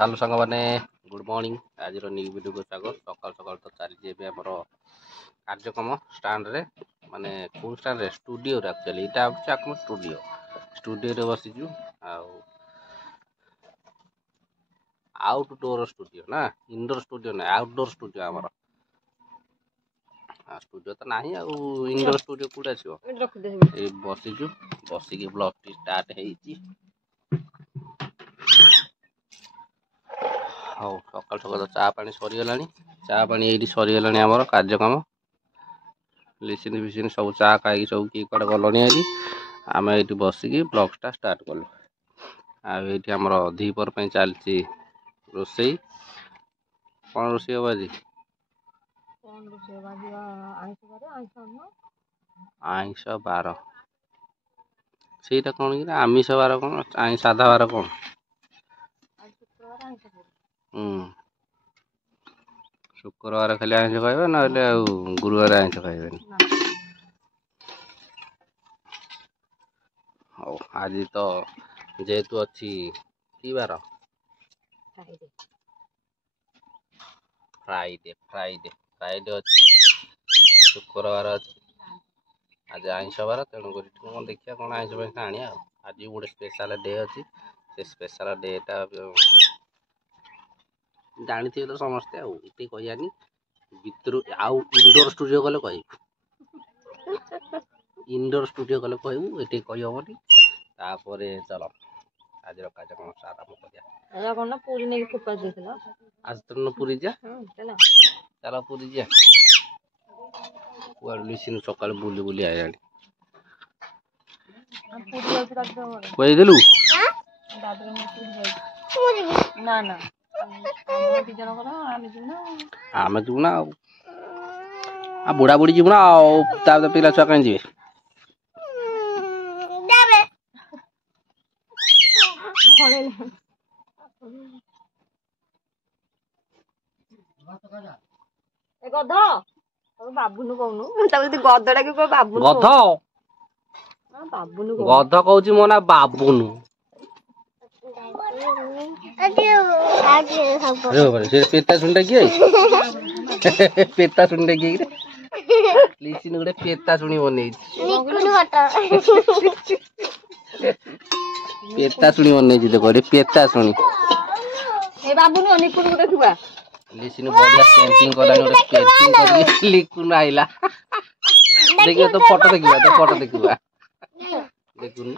Hello सांग मैंने good morning आज न्यू वीडियो को स्वागत सकाल सकाल तो चली आमर कार्यक्रम स्टाण्ड रे माने कौन स्टाण्ड रे स्टूडियो रे एक्चुअली एटा होछि आकम स्टूडियो रे बसिजु आउटडोर स्टूडियो ना इनडोर स्टूडियो ना आउटडोर स्टूडियो आमर स्टूडियो तो नाही आ इनडोर स्टूडियो कोड आछियो ए बसिजु बसिके ब्लॉग टी स्टार्ट हेइची हौ सकाल सकाल चा पानी सरीगला चा पानी ये सरीगला आमर कार्यक्रम लिसिन फिसिन सब चा खाई सब किए कड़े गलनी आज आम ये बसिकी ब्लॉगटा स्टार्ट कलु आमर द्विपर चलती रोसई कौन रोसई हम आज आइंश बार से कौन कि आमिष बार कौन साधा बार कौन शुक्रवार खाली आइंश खाइबे ना गुरुवार आइंश खाइबे हौ आज तो जेहेतु अच्छी की बार फ्राइडे फ्राइडे फ्राइडे अच्छी शुक्रवार अच्छी आज आइंश बार तेणुक देखिए कौन आइंश पैसा आने आज गोटे स्पेशल डे अच्छी से स्पेशल डेटा जानी तो समस्ते ये कहनी भितर आउ इनडोर स्टूडियो गले कह इनडोर स्टूडियो गले कहूँ ये कहबनी तापर चल आज कार्यक्रम आरंभ कर आज तो पूरी जा चल पूरी जा लिसिन सकाल बुली बुली आया कहदेलु ना ना आम जीवु ना बुढ़ा बुढ़ी जीवु ना पिला छुआ कहीं जी गध बाबुनु कहूनु गधटा कि बाबुनु गध बाबुनु गध कहूँ मो ना बाबुनु पेता सुनटा किए पेता सुनटा किए लिसिन गोटे पेता शुणी बन पेता शुणी बन देख पेता शुणी बाबुनु निकुन देखा लिसिन बढ़िया पेंटिंग कलानी गोटे पेंटिंग करके लिकुन आइला देखिए तो फोटो देखिबा देखुन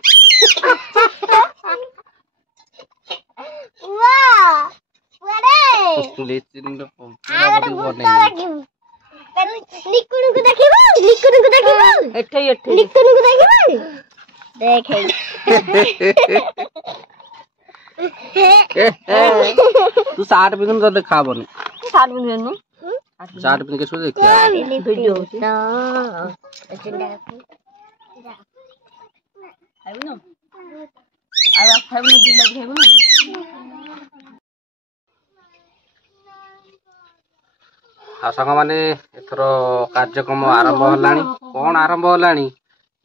लिसिन निकुन को देखिबो एठै एठै निकुन को देखिबो देखे तू सार्ट पिन तो देखा बनी सार्ट पिन सार्ट पिन के सो देखिया वीडियो ना खाइबो न आ खाइबो न दिला खाइबो न सांग मैंने एथर कार्यक्रम आरंभ होलानी कौन आरंभ होलानी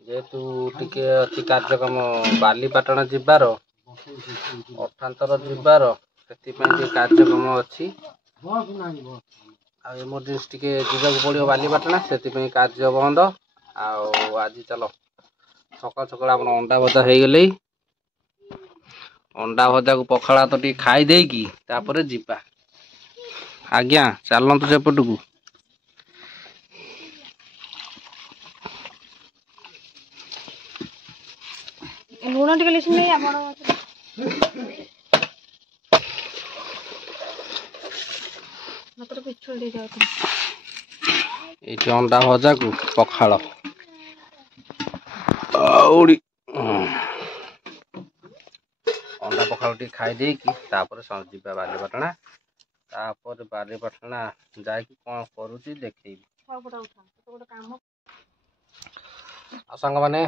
जेहेतु टिके अच्छी कार्यक्रम बालीपाटना जिबार अर्थांतर जिबार से कार्यक्रम अच्छी एमरजेंसी टिके जीवाक पड़ो बालीपाटना से कार्य बंद आज चलो सकाल सकाल आप अंडा भजा हो गले अंडा भजा को पखाड़ा तो टी खाई कि तापर जीवा आज्ञा चलतु सेपट को लुण टे लिखी नहीं ये अंडा भजा को पखाड़ अंडा पखाड़ टी खाई कि जीवा बालीपाटना तापर बालीपाटना जाकि कौन करुँच देखेबी सांग मैंने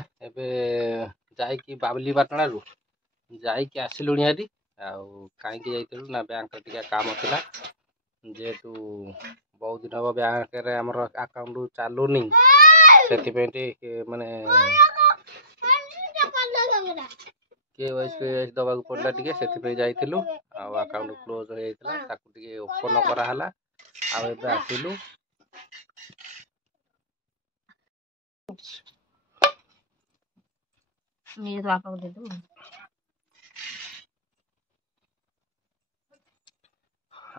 जाकि बालीपाटना रू जाकि आसिलु हारी कहीं जाइलु ना बैंक टिके काम था जेहेतु बहुत दिन हम बैंक आमर अकाउंट चलुनी से माने KYC ଦବାକୁ ପଡ଼ିଲା ଟିକେ, ସେଥିପାଇଁ ଯାଇଥିଲୁ। ଆଉ ଆକାଉଣ୍ଟ କ୍ଲୋଜ୍ ହେଇଯାଇଥିଲା, ତାକୁ ଟିକେ ଓପନ୍ କରାହେଲା। ଆଉ ଏବେ ଆସିଲୁ।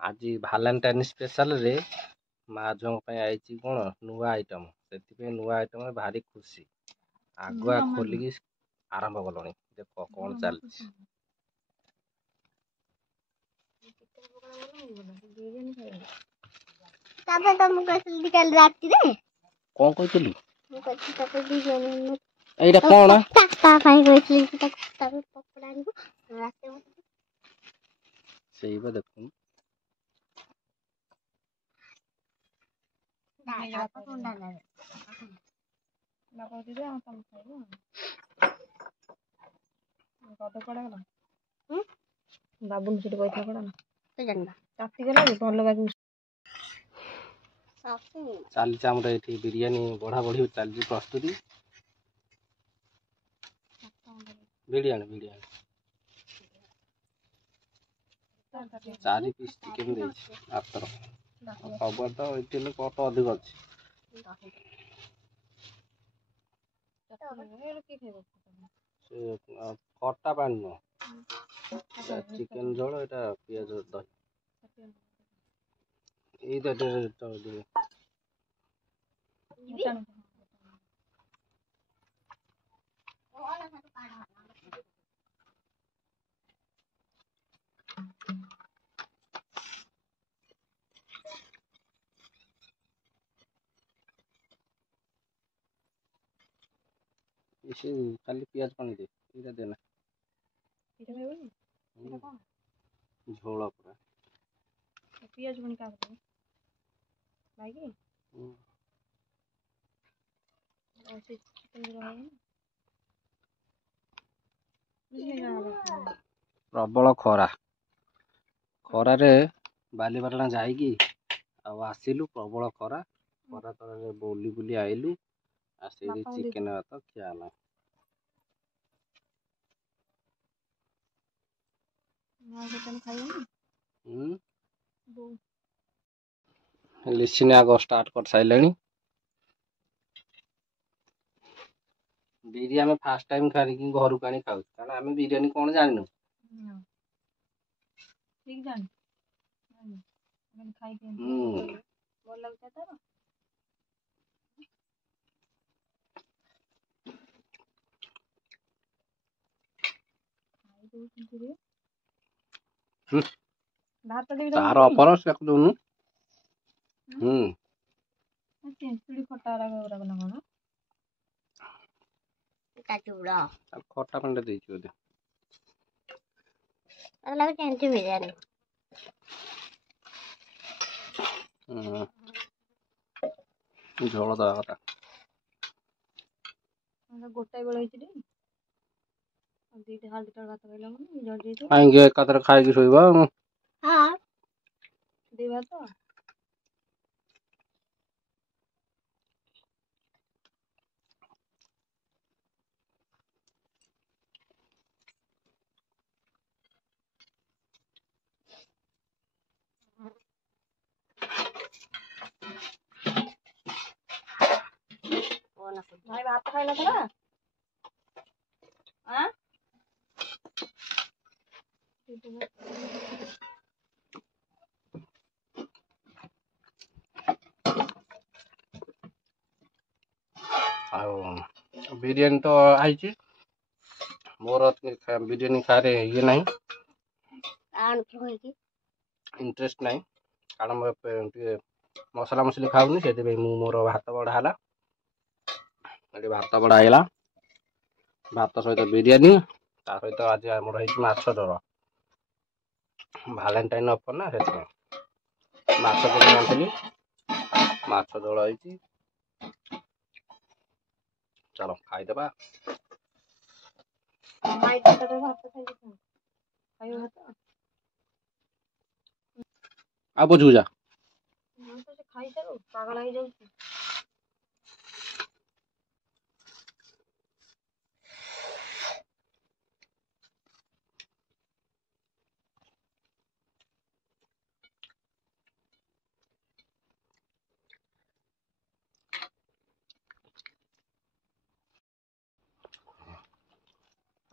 ଆଜି ଭାଲେଣ୍ଟାଇନ୍ ସ୍ପେଶାଲରେ ମା ଝିଅଙ୍କ ପାଇଁ ଆଇଛି କ'ଣ ନୂଆ ଆଇଟମ୍। ସେଥିପାଇଁ ନୂଆ ଆଇଟମ୍ରେ ଭାରି ଖୁସି। ଆଗୁଆ ଖୋଲିକି ଆରମ୍ଭ କଲଣି। ଦେଖ କ'ଣ ଚାଲିଛି। ତାପରେ ତମକୁ କହିଥିଲି କାଲି ରାତିରେ କ'ଣ କହିଥିଲୁ? ମୁଁ କହିଥିଲି ତାକୁ ବିରିୟାନୀ ଏଇଟା କ'ଣ? ତା ପାଇଁ କହିଥିଲି କି ତାକୁ ତାପରେ ପକୋଡ଼ା ଆଣିବୁ ରାତିରେ ସେଇ ବା ଦେଖୁନୁ। ବାବୁଲ ସେଠି କହିଥିଲା କଣ ଚାପିଗଲା ଭଲ ବାଗି ଚାଲିଛି ଆମର ଏଠି ବିରିୟାନୀ ବଢ଼ା ବଢ଼ି ଚାଲିଛି ପ୍ରସ୍ତୁତି। ବିରିୟାନୀ 4 ପିସ୍ ଚିକେନ୍ ଦେଇଛି ଆରଥର। ସବୁଆଡେ ତ ଏଠି କଟ ଅଧିକ ଅଛି। ସେ ଖଟା ପାଣି ନୁହଁ, ଚିକେନ୍ ଝୋଳ, ଏଇଟା ପିଆଜ ଦହି। ଏଇଟା ଖାଲି ପିଆଜ ପାଣି ଦେ, ଏଇଟା ଦେନା ଝୋଳ ପୁରା ପିଆଜ ପାଣି କାହାକୁ ଭାଇକି ପ୍ରବଳ ଖରାରେ ବାଲିପାଟଣା ଯାଇକି ଆଉ ଆସିଲୁ। ପ୍ରବଳ ଖରା ତଳରେ ବୁଲି ଆଇଲୁ। ଆସିକି ଚିକେନ୍ ଭାତ ଖିଆ ହେଲା। ଲିସିନି ଆଗ ଷ୍ଟାର୍ଟ କରିସାରିଲେଣି। ବିରିୟାନୀ ଫାଷ୍ଟ ଟାଇମ୍ ଖାଇକି ଘରକୁ ଆଣି ଖାଉଛୁ, କାରଣ ଆମେ ବିରିୟାନୀ କ'ଣ ଜାଣିନୁ। ଠିକ୍ ଜାଣି ଖାଇକି ଭଲ ଲାଗୁଛି ତାର। ତାର ଅଫର ସେକୁ ଦଉନୁ। ତେନ୍ତୁଳି ଖଟା ଗୁରା ନା କ'ଣ? ଖଟା ପାଣିଟା ଦେଇଛି ବୋଧେ। ବିରିୟାନୀ ଝୋଳ ଦବା କଥା। ଗୋଟାଏ ବେଳ ହେଇଛି ଦିଟା ଭାତ ଖାଇଲା କାହିଁକି ଏକାଥରେ ଖାଇକି ଶୋଇବା ଆଉ। ଦି ଭାତ ଭାଇ ଭାତ ଖାଇନଥିଲା। ଆଉ ବିରିୟାନୀ ତ ଆଇଛି। ମୋର ବିରିୟାନୀ ଖାଇବାରେ ଇଏ ନାହିଁ, ଇଣ୍ଟରେଷ୍ଟ ନାହିଁ, କାରଣ ମୁଁ ଟିକେ ମସଲା ମସଲି ଖାଉନି। ସେଥିପାଇଁ ମୋର ଭାତ ବଢ଼ା ହେଲା। ଏଠି ଭାତ ବଢ଼ା ହେଇଗଲା, ଭାତ ସହିତ ବିରିୟାନୀ, ତା ସହିତ ଆଜି ଆମର ହେଇଛି ମାଛ ଝୋଳ। ଭାଲେଣ୍ଟାଇନ୍ ଅଫର ନା, ସେଥିପାଇଁ ମାଛ କିଣି ଆଣିଥିଲି, ମାଛ ଝୋଳ ହେଇଛି। ଚାଲ ଖାଇଦବା। ଆଉ ପଛକୁ ଯା। ଖାଇସାରୁ ପାଗଳ ହେଇଯାଉଛି।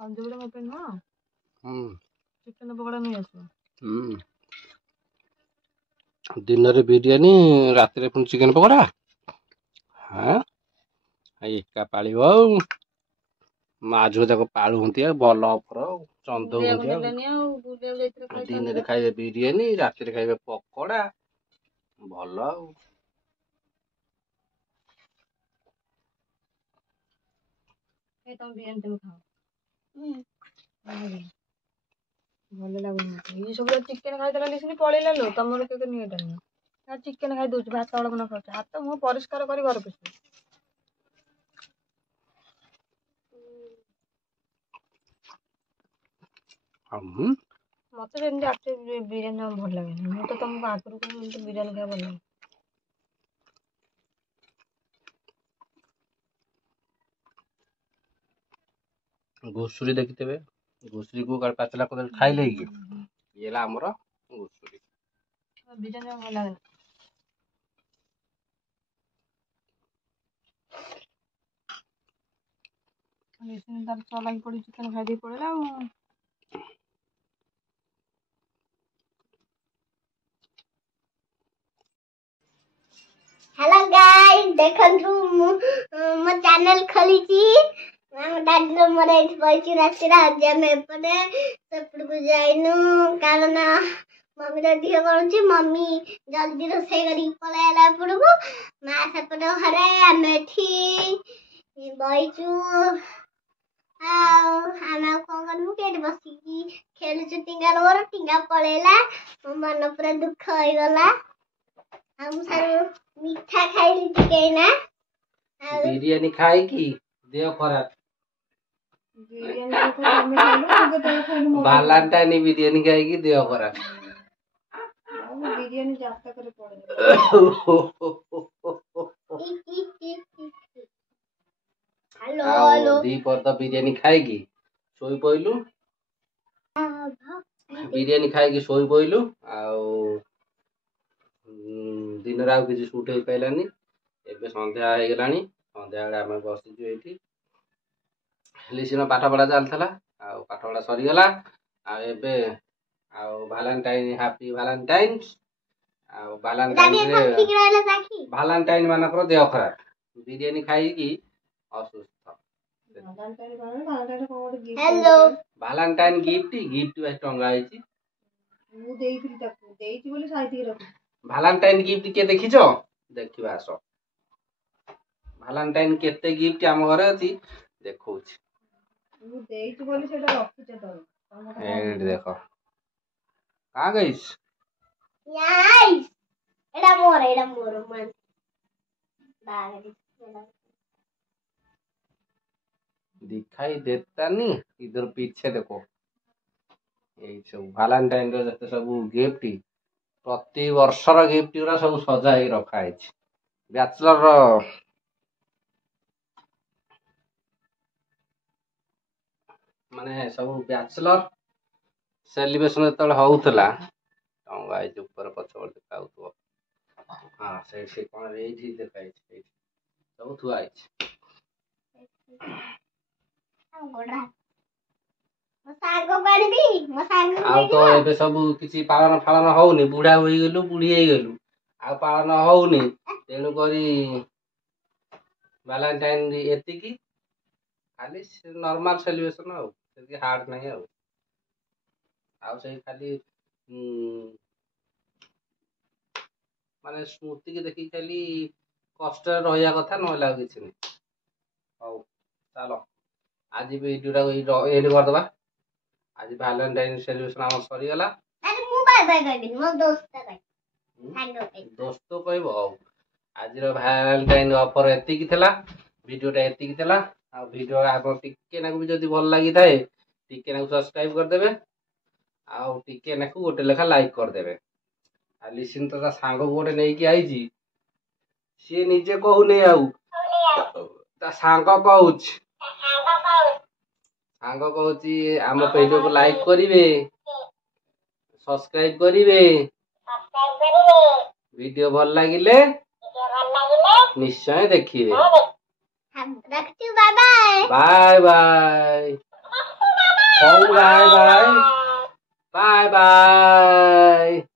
ସଞ୍ଜବେଳେ ମୋ ପାଇଁ ନୁହଁ ହୁଁ ଚିକେନ ପକୋଡା ନେଇ ଆସିବ। ହୁଁ ଦିନରେ ବିରିୟାନୀ ରାତିରେ ପୁଣି ଚିକେନ ପକୋଡା। ହଁ ଏକା ପାଳିବ ଆଉ ମା ଝୁଅ ଯାକ ପାଳୁଛନ୍ତି ଆଉ ଭଲ ଅଫର ଆଉ ବୁଲିବାକୁ ଚନ୍ଦଉଛନ୍ତି ନେଲେନି ଆଉ ବୁଲିବାକୁ ଯାଇଥିଲେ ଆଉ ଖାଇଥାନ୍ତେ ଦିନରେ ବା। ଖାଇବେ ବିରିୟାନୀ ରାତିରେ ଖାଇବେ ପକୋଡା ଭଲ ଆଉ ତମ ବିରିୟାନୀ ତମେ ଖାଅ। ଭଲ ଲାଗୁନି ମତେ। ଇଏ ସବୁ ଚିକେନ ଖାଇଦେଲା ଲିସିନି ପଳେଇଲା ଲୋ ତମର କେତେ ନିଏଟାନି ଚିକେନ ଖାଇ ଦଉଛି ଭାତ ଅଳପ ନ ଖାଉଛି ହାତ ମୁଁ ପରିଷ୍କାର କରି ଘର ପୋଛିବି। ହୁଁ ମତେ ଯେମିତି ଆକ୍ଚୁଆଲି ବିରିୟାନୀ ଭଲ ଲାଗେନି। ମୁଁ ତ ତମକୁ ଆଗରୁ କହିବି ମତେ ବିରିୟାନୀ ଖାଇବା ଭଲ ଲାଗେ। ଘୁଷୁରୀ ଦେଖିଥିବେ ଘୁଷୁରୀକୁ ପାଚିଲା କଦଳୀ ଖାଇଲେ କି ଇଏ ହେଲା ଆମର ଘୁଷୁରୀ। ବିରିୟାନୀ ଭଲ ଲାଗେନି। ତାର ଚଲାକି ପଡି ଚିକେନ ଖାଇଦେଇ ପଳେଇଲା ଆଉ। हेलो गाइस देखंतु मो चैनल खोलीची हम दादी मोर एठी बइची रास्ते आज हम एपटे सेपड़ को जाइनु कारण मम्मी रो दिह करूची मम्मी जल्दी रोसई करी पळायला पड़बो मा सेपटे घरे हम एठी बइचू आना को करनु केट बसी खेलुचु टिंगा मोर टिंगा पळेला मो मन पूरा दुख होई गला हम सारू मिठा खाइली टिके ना ବିରିୟାନୀ ଖାଇକି ଦେହ ଖରାପ ବାଲାଣ୍ଟାଇନ ବିରିୟାନୀ ଖାଇକି ଦେହ ଖରାପ ବିରିୟାନୀ ଯାତ୍ରା କରି ପଳେଇଲା। हेलो ଆଉ हेलो ଦିପହର ତ ବିରିୟାନୀ ଖାଇକି ଶୋଇ ପଇଲୁ ବିରିୟାନୀ ଖାଇକି ଶୋଇ ପଇଲୁ ଆଉ ଦିନରେ ଆଉ କିଛି ସୁଟ୍ ହେଇପାରିଲାନି। ଏବେ ସନ୍ଧ୍ୟା ହେଇଗଲାଣି ସନ୍ଧ୍ୟାବେଳେ ଆମେ ବସିଛୁ ଏଇଠି ଲିସିନ ପାଠ ପଢା ଚାଲିଥିଲା ଆଉ ପାଠ ପଢା ସରିଗଲା ଆଉ ଏବେ ଆଉ ଭାଲେଣ୍ଟାଇନ ହାପି ଭାଲେଣ୍ଟାଇନ୍ସ ଆଉ ଭାଲେଣ୍ଟାଇନ ମାନଙ୍କର ଦେହ ଖରାପ ବିରିୟାନୀ ଖାଇକି ଅସୁସ୍ଥ। हेलो ଭାଲେଣ୍ଟାଇନ ଗିଫ୍ଟ ଟଙ୍ଗା ହେଇଛି। ମୁଁ ଦେଇଥିଲି ତାକୁ ଦେଇଛି ବୋଲି ସାଇତିକି ରଖୁଛି। ଭାଲେଣ୍ଟାଇନ ଗିଫ୍ଟ କିଏ ଦେଖିଛ ଦେଖିବା ଆସ ଭାଲେଣ୍ଟାଇନ କେତେ ଗିଫ୍ଟ ଆମ ଘରେ ଅଛି ଦେଖଉଛି। ମୁଁ ଦେଇଛି ବୋଲି ସେଟା ରଖିଛ ତଳେ। ଏଇଠି ଦେଖ କାଁ ଗଇସ୍ नाइस एड़ा मोर मन बागरी दिखाई देता नहीं इधर पीछे देखो यही सब भालेंटाइन जते सब गिफ्ट प्रति वर्षर गिफ्ट गुरा सब सजा ही रखा है बैचलर माने सब बैचलर सेलिब्रेशन जो होउतला टंगा है ऊपर पछवर देखाउथो हां से कोन एठी देखाइ छै सब थुआ है ଆଉ ତ ଏବେ ସବୁ କିଛି ପାଳନ ଫାଳନ ହଉନି ବୁଢା ହେଇଗଲୁ ବୁଢୀ ହେଇଗଲୁ ଆଉ ପାଳନ ହଉନି ତେଣୁ କରି ଭାଲେଣ୍ଟାଇନ ଏତିକି ଖାଲି ନର୍ମାଲ ସେଲିବ୍ରେସନ ଆଉ ସେତିକି ହାର୍ଡ ନାହିଁ ଆଉ ସେଇ ଖାଲି ମାନେ ସ୍ମୃତି କି ଦେଖିକି ଖାଲି କଷ୍ଟରେ ରହିବା କଥା ନହେଲେ ଆଉ କିଛି ନାହିଁ। ହଉ ଚାଲ ଆଜି ଭିଡିଓଟାକୁ ଏଣ୍ଡ କରିଦବା। आज वैलेंटाइन सेलिब्रेशन आम सरीगला दोस्त कहब आज वैलेंटाइन ऑफर एतिकी थिला वीडियोटा एतिकी थिला आ वीडियो आप टिके नाकु भी जदी भल लागि थाए टिके नाकु सब्सक्राइब कर देबे आ टिके नाकु गोटे लेखा लाइक कर देबे आ लिसन तो ता सांग गोटे नै कि आइजी सी निजे कहू नै आउ ता सांग कहूछ सांग कहूची आम वीडियो को लाइक करिवे सब्सक्राइब करिवे वीडियो भल लागिले निश्चय देखिए bye bye bye bye. Bye bye. Bye bye.